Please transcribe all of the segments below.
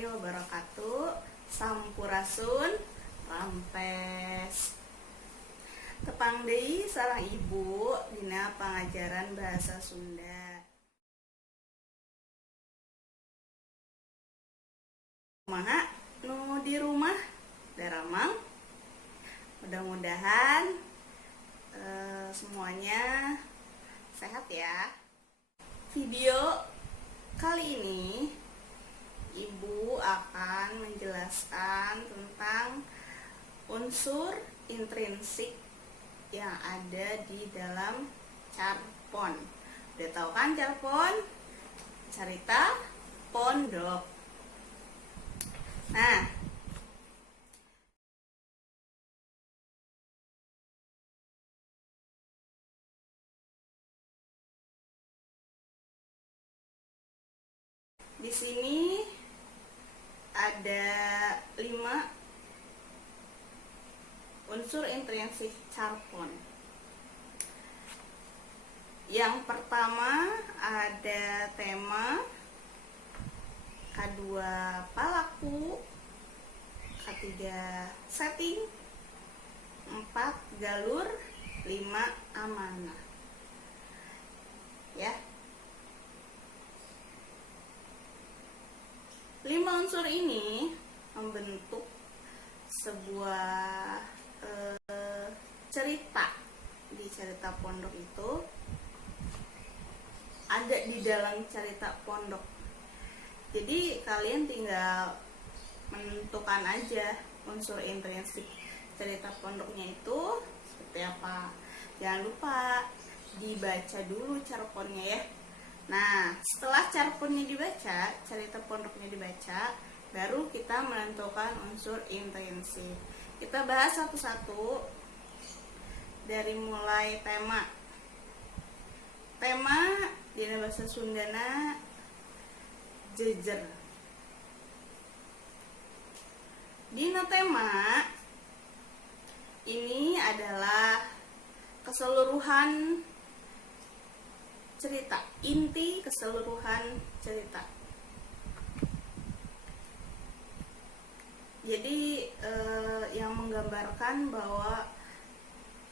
warahmatullahi wabarakatuh. Sampurasun rampes. Tepang deui sareng ibu dina pangajaran bahasa Sunda. Kumaha nu di rumah daramang? Mudah-mudahan semuanya sehat ya. Video kali ini ibu akan menjelaskan tentang unsur intrinsik yang ada di dalam carpon. Udah tahu kan carpon? Carita pondok. Nah, di sini ada 5 unsur intrinsik carpon. Yang pertama ada tema, kedua palaku, ketiga setting, 4 galur, 5 amanah. Ya. 5 unsur ini membentuk sebuah cerita. Di cerita pondok itu ada di dalam cerita pondok. Jadi kalian tinggal menentukan aja unsur intrinsik cerita pondoknya itu seperti apa. Jangan lupa dibaca dulu carponnya ya. Nah, setelah carponnya dibaca, cerita pondoknya dibaca, baru kita menentukan unsur intrinsik. Kita bahas satu-satu dari mulai tema. Tema di bahasa Sundana jejer. Dina tema ini adalah keseluruhan cerita, inti keseluruhan cerita. Jadi yang menggambarkan bahwa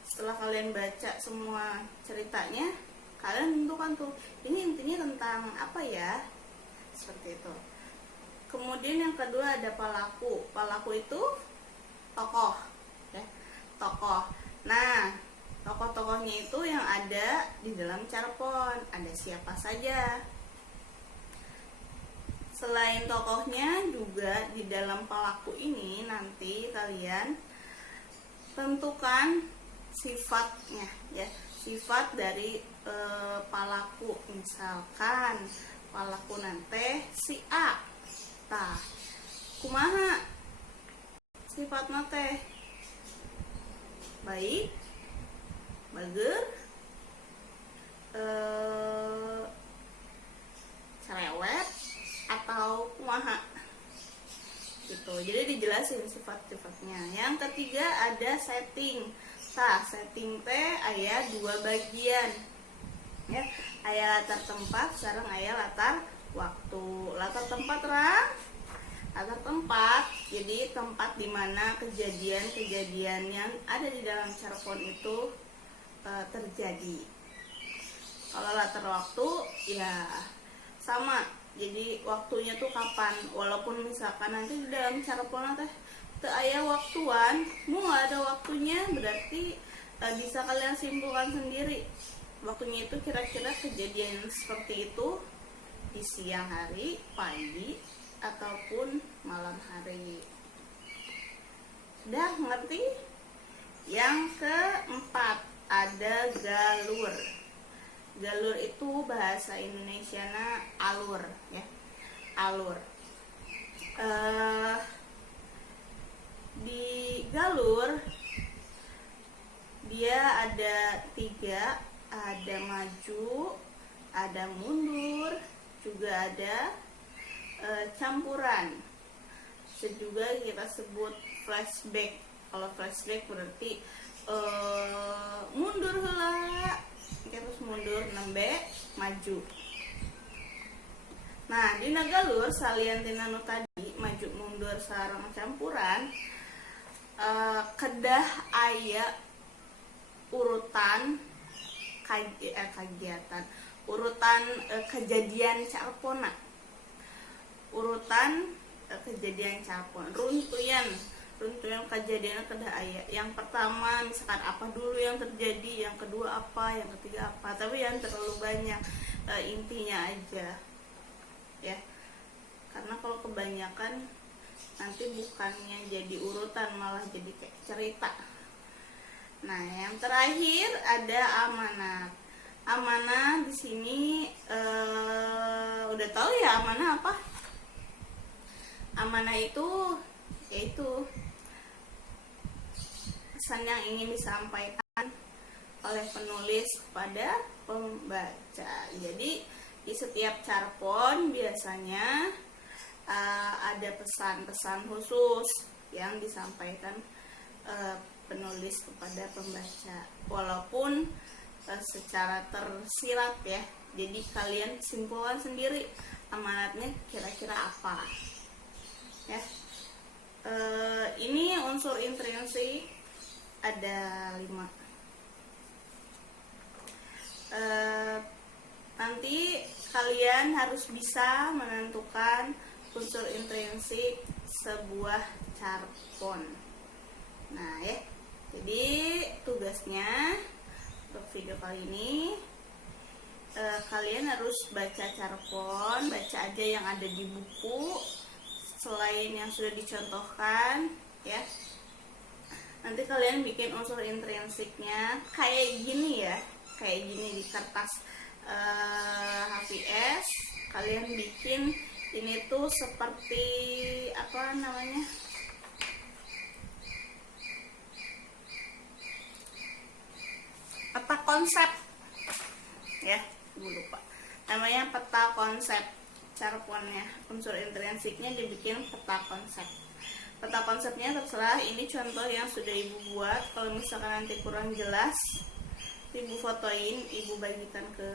setelah kalian baca semua ceritanya, kalian tentukan tuh ini intinya tentang apa ya, seperti itu. Kemudian yang kedua ada palaku. Palaku itu tokoh, ya, tokoh. Nah, tokoh-tokohnya itu yang ada di dalam carpon. Ada siapa saja? Selain tokohnya, juga di dalam palaku ini nanti kalian tentukan sifatnya, ya, sifat dari palaku. Misalkan palaku nanti si A, tah kumaha sifatna teh? Baik, bager, cerewet, atau kumaha gitu. Jadi dijelasin sifat-sifatnya. Yang ketiga ada setting. Nah, setting teh aya 2 bagian, ya, aya latar tempat sareng aya latar waktu. Latar tempat latar tempat, jadi tempat dimana kejadian-kejadian yang ada di dalam carpon itu terjadi. Kalau latar waktu ya sama, jadi waktunya tuh kapan. Walaupun misalkan nanti di dalam carpon teh teu aya waktuan, mau nggak ada waktunya, berarti bisa kalian simpulkan sendiri waktunya itu kira-kira kejadian seperti itu di siang hari, pagi, ataupun malam hari. Sudah ngerti? Yang keempat ada galur. Galur itu bahasa Indonesiana alur, ya, alur. Di galur dia ada 3, ada maju, ada mundur, juga ada campuran. Bisa juga kita sebut flashback. Kalau flashback berarti mundur heula, terus mundur nembe maju. Nah, dina galur salian tina nu tadi mundur sareng campuran, kedah aya urutan kagiatan, urutan kejadian carpona, urutan kejadian carpon, runtuyan kejadian kedah aya. Yang pertama misalkan apa dulu yang terjadi, yang kedua apa, yang ketiga apa, tapi yang terlalu banyak, intinya aja ya, karena kalau kebanyakan nanti bukannya jadi urutan malah jadi kayak cerita. Nah, yang terakhir ada amanat. Amanah di sini udah tahu ya amanah apa? Amanah itu yaitu pesan yang ingin disampaikan oleh penulis kepada pembaca. Jadi di setiap carpon biasanya ada pesan-pesan khusus yang disampaikan penulis kepada pembaca, walaupun secara tersirat ya. Jadi kalian simpulkan sendiri amanatnya kira-kira apa ya. Ini unsur intrinsik ada 5. Nanti kalian harus bisa menentukan unsur intrinsik sebuah carpon. Nah ya, jadi tugasnya untuk video kali ini kalian harus baca carpon, baca aja yang ada di buku selain yang sudah dicontohkan ya. Nanti kalian bikin unsur intrinsiknya kayak gini ya, kayak gini di kertas HVS. Kalian bikin ini tuh seperti apa namanya, peta konsep ya, gue lupa namanya, peta konsep carponnya. Unsur intrinsiknya dibikin peta konsep. Peta konsepnya terserah, ini contoh yang sudah ibu buat. Kalau misalkan nanti kurang jelas, ibu fotoin, ibu bagikan ke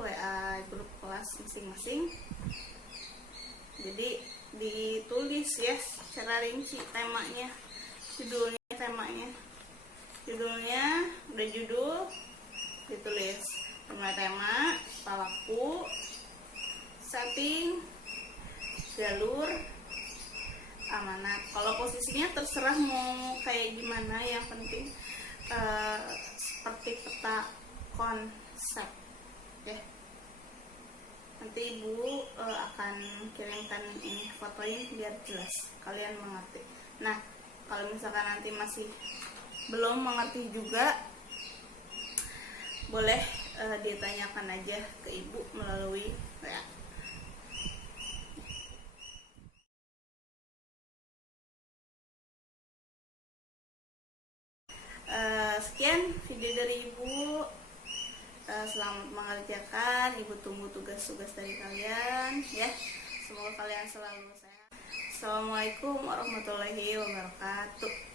WA grup kelas masing-masing. Jadi ditulis ya secara rinci temanya, judulnya, temanya, judulnya udah judul ditulis, tema, pelaku, setting, jalur, amanat. Kalau posisinya terserah mau kayak gimana, yang penting seperti peta konsep ya. Nanti ibu akan kirimkan ini fotonya biar jelas kalian mengerti. Nah, kalau misalkan nanti masih belum mengerti juga, boleh ditanyakan aja ke ibu melalui WA. Sekian video dari ibu. Selamat mengerjakan. Ibu tunggu tugas-tugas dari kalian ya. Semoga kalian selalu sehat. Assalamualaikum warahmatullahi wabarakatuh.